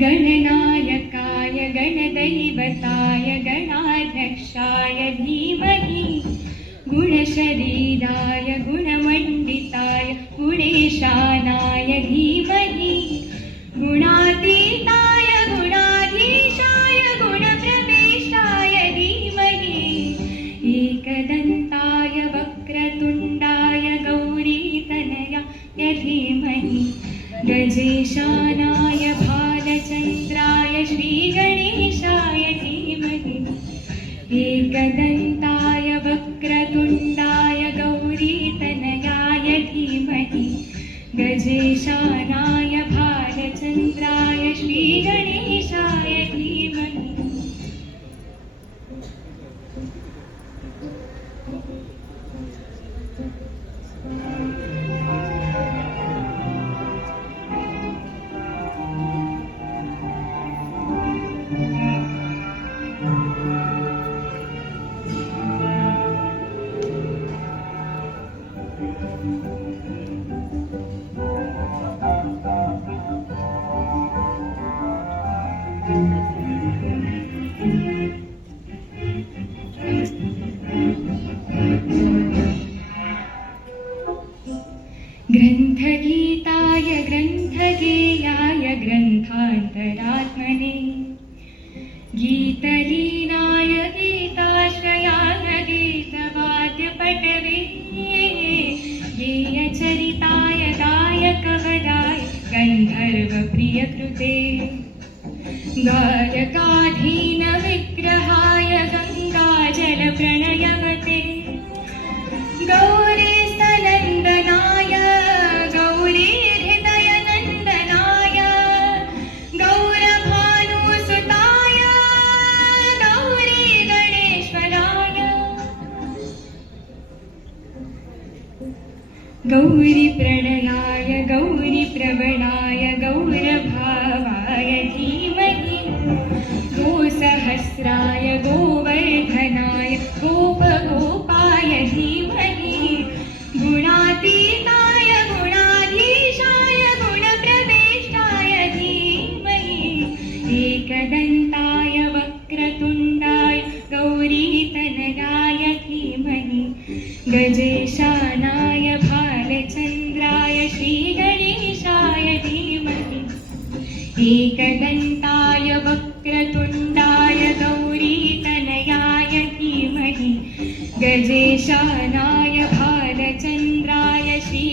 गणनायकाय गणदैवताय गणाध्यक्षाय धीमहि गुणशरीराय गुणमण्डिताय गुणेशानाय धीमहि गुणातीताय गुणाधीशाय गुणप्रवेशाय धीमहि एकदन्ताय वक्रतुण्डाय गौरीतनयाय धीमहि गजेशानाय भालचन्द्राय श्रीगणेशाय धीमहि एकदन्ताय वक्रतुण्डाय गौरीतनयाय धीमहि गजेशानाय भालचन्द्राय श्रीगणेशाय धीमहि। ग्रन्थगीताय ग्रन्थगेयाय ग्रन्थान्तरात्मने गीतलीनाय गीताश्रयाय गीतवाद्यपटवे गेयचरिताय गायकवराय गन्धर्वप्रियकृते गायकाधीनविग्रहाय गङ्गाजलप्रणयवते गौरीस्तनन्दनाय गौरीहृदयनन्दनाय गौरभानुसुताय गौरीगणेश्वराय गौरीप्रणयाय गौरीप्रवणाय गौरभावाय धीमहि गोसहस्राय गोवर्धनाय गोपगोपाय धीमहि गुणातीताय गुणाधीशाय गुणप्रवेशाय धीमहि एकदन्ताय वक्रतुण्डाय गौरीतनयाय धीमहि गजेशानाय भालचन्द्राय श्रीगणेशाय धीमहि एकदन्ताय वक्रतुण्डाय गौरीतनयाय धीमहि गजेशानाय भालचन्द्राय श्री